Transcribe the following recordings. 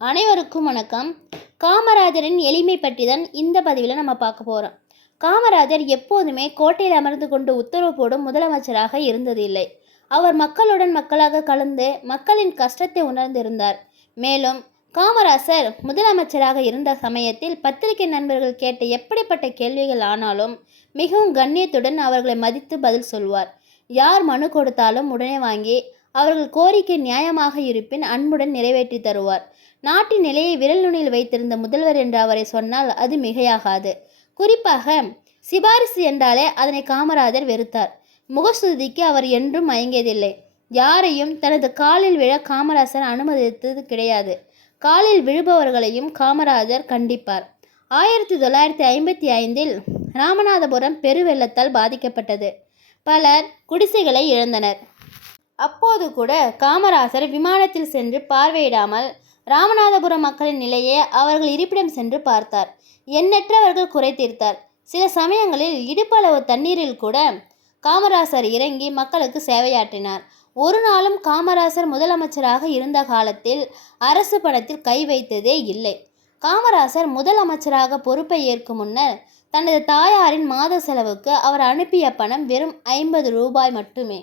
அனைவருக்கும் வணக்கம். காமராஜரின் எளிமை பற்றி தான் இந்த பதிவில் நம்ம பார்க்க போகிறோம் காமராஜர் எப்போதுமே கோட்டையில் அமர்ந்து கொண்டு உத்தரவு போடும் முதலமைச்சராக இருந்ததில்லை. அவர் மக்களுடன் மக்களாக கலந்து மக்களின் கஷ்டத்தை உணர்ந்திருந்தார். மேலும் காமராசர் முதலமைச்சராக இருந்த சமயத்தில் பத்திரிகை நண்பர்கள் கேட்ட எப்படிப்பட்ட கேள்விகள் ஆனாலும் மிகவும் கண்ணியத்துடன் அவர்களை மதித்து பதில் சொல்வார். யார் மனு கொடுத்தாலும் உடனே வாங்கி அவர்கள் கோரிக்கை நியாயமாக இருப்பின் அன்புடன் நிறைவேற்றி தருவார். நாட்டின் நிலையை விரல் நுனியில் வைத்திருந்த முதல்வர் என்று அவரை சொன்னால் அது மிகையாகாது. குறிப்பாக சிபாரிசு என்றாலே அதனை காமராஜர் வெறுத்தார். முகஸ்துதிக்கு அவர் என்றும் மயங்கியதில்லை. யாரையும் தனது காலில் விழ காமராசர் அனுமதித்தது கிடையாது. காலில் விழுபவர்களையும் காமராஜர் கண்டிப்பார். ஆயிரத்தி தொள்ளாயிரத்தி ஐம்பத்தி ஐந்தில் ராமநாதபுரம் பெருவெள்ளத்தால் பாதிக்கப்பட்டது. பலர் குடிசைகளை இழந்தனர். அப்போது கூட காமராசர் விமானத்தில் சென்று பார்வையிடாமல் ராமநாதபுரம் மக்களின் நிலையை அவர்கள் இருப்பிடம் சென்று பார்த்தார். எண்ணற்றவர்கள் குறை தீர்த்தார். சில சமயங்களில் இடுப்பளவு தண்ணீரில் கூட காமராசர் இறங்கி மக்களுக்கு சேவையாற்றினார். ஒரு நாளும் காமராசர் முதலமைச்சராக இருந்த காலத்தில் அரசு பணத்தில் கை வைத்ததே இல்லை. காமராசர் முதலமைச்சராக பொறுப்பை ஏற்கும் முன்னர் தனது தாயாரின் மாத செலவுக்கு அவர் அனுப்பிய பணம் வெறும் ஐம்பது ரூபாய் மட்டுமே.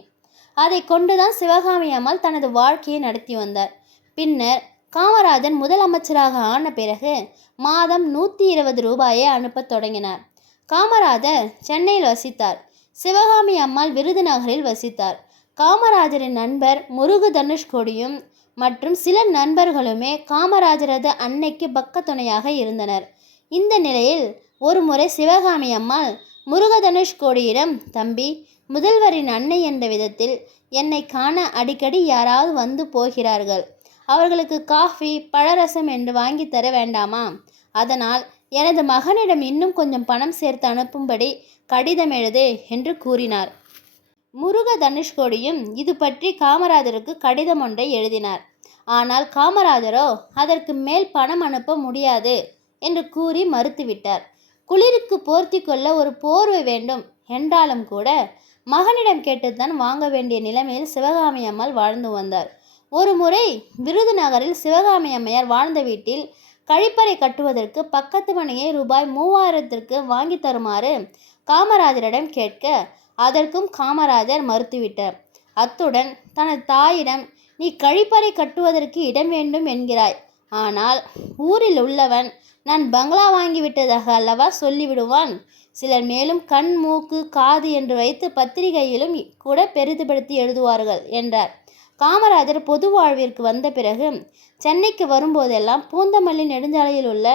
அதை கொண்டுதான் சிவகாமி அம்மாள் தனது வாழ்க்கையை நடத்தி வந்தார். பின்னர் காமராஜன் முதலமைச்சராக ஆன பிறகு மாதம் நூற்றி இருபது ரூபாயை அனுப்பத் தொடங்கினார். காமராஜர் சென்னையில் வசித்தார். சிவகாமி அம்மாள் விருதுநகரில் வசித்தார். காமராஜரின் நண்பர் முருகு தனுஷ்கோடியும் மற்றும் சில நண்பர்களுமே காமராஜரது அன்னைக்கு பக்கத்துணையாக இருந்தனர். இந்த நிலையில் ஒருமுறை சிவகாமி அம்மாள் முருகதனுஷ்கோடியிடம் தம்பி முதல்வரின் அன்னை என்ற விதத்தில் என்னை காண அடிக்கடி யாராவது வந்து போகிறார்கள். அவர்களுக்கு காஃபி பழரசம் என்று வாங்கி தர வேண்டாமா? அதனால் எனது மகனிடம் இன்னும் கொஞ்சம் பணம் சேர்த்து அனுப்பும்படி கடிதம் எழுது என்று கூறினார். முருக தனுஷ்கோடியும் இது பற்றி காமராஜருக்கு கடிதம் ஒன்றை எழுதினார். ஆனால் காமராஜரோ அதற்கு மேல் பணம் அனுப்ப முடியாது என்று கூறி மறுத்துவிட்டார். குளிருக்கு போர்த்தி கொள்ள ஒரு போர்வை வேண்டும் என்றாலும் கூட மகனிடம் கேட்டுத்தான் வாங்க வேண்டிய நிலைமையில் சிவகாமி அம்மாள் வாழ்ந்து வந்தார். ஒரு முறை விருதுநகரில் சிவகாமி அம்மையார் வாழ்ந்த வீட்டில் கழிப்பறை கட்டுவதற்கு பக்கத்து மணியை ரூபாய் மூவாயிரத்திற்கு வாங்கி தருமாறு காமராஜரிடம் கேட்க அதற்கும் காமராஜர் மறுத்துவிட்டார். அத்துடன் தனது தாயிடம் நீ கழிப்பறை கட்டுவதற்கு இடம் வேண்டும் என்கிறாய். ஆனால் ஊரில் உள்ளவன் நான் பங்களா வாங்கிவிட்டதாக அல்லவா சொல்லிவிடுவான்? சிலர் மேலும் கண் மூக்கு காது என்று வைத்து பத்திரிகையிலும் கூட பெரிதுபடுத்தி எழுதுவார்கள் என்றார். காமராஜர் பொது வாழ்விற்கு வந்த பிறகு சென்னைக்கு வரும்போதெல்லாம் பூந்தமல்லி நெடுஞ்சாலையில் உள்ள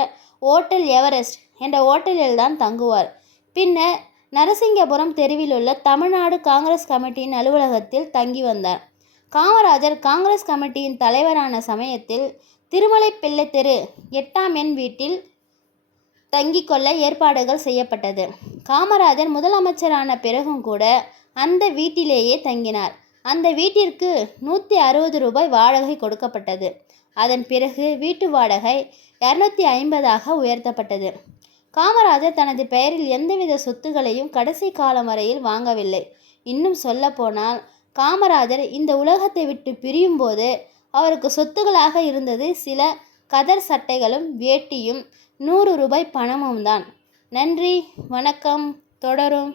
ஓட்டல் எவரெஸ்ட் என்ற ஓட்டலில் தான் தங்குவார். பின்னர் நரசிங்கபுரம் தெருவில் உள்ள தமிழ்நாடு காங்கிரஸ் கமிட்டியின் அலுவலகத்தில் தங்கி வந்தார். காமராஜர் காங்கிரஸ் கமிட்டியின் தலைவரான சமயத்தில் திருமலை பிள்ளை தெரு எட்டாம் எண் வீட்டில் தங்கிக் கொள்ள ஏற்பாடுகள் செய்யப்பட்டது. காமராஜர் முதலமைச்சரான பிறகும் கூட அந்த வீட்டிலேயே தங்கினார். அந்த வீட்டிற்கு நூற்றி அறுபது ரூபாய் வாடகை கொடுக்கப்பட்டது. அதன் பிறகு வீட்டு வாடகை இரநூத்தி ஐம்பதாக உயர்த்தப்பட்டது. காமராஜர் தனது பெயரில் எந்தவித சொத்துகளையும் கடைசி காலம் வரையில் வாங்கவில்லை. இன்னும் சொல்லப்போனால் காமராஜர் இந்த உலகத்தை விட்டு பிரியும் போது அவருக்கு சொத்துகளாக இருந்தது சில கதர் சட்டைகளும் வேட்டியும் நூறு ரூபாய் பணமும் தான் நன்றி வணக்கம் தொடரும்.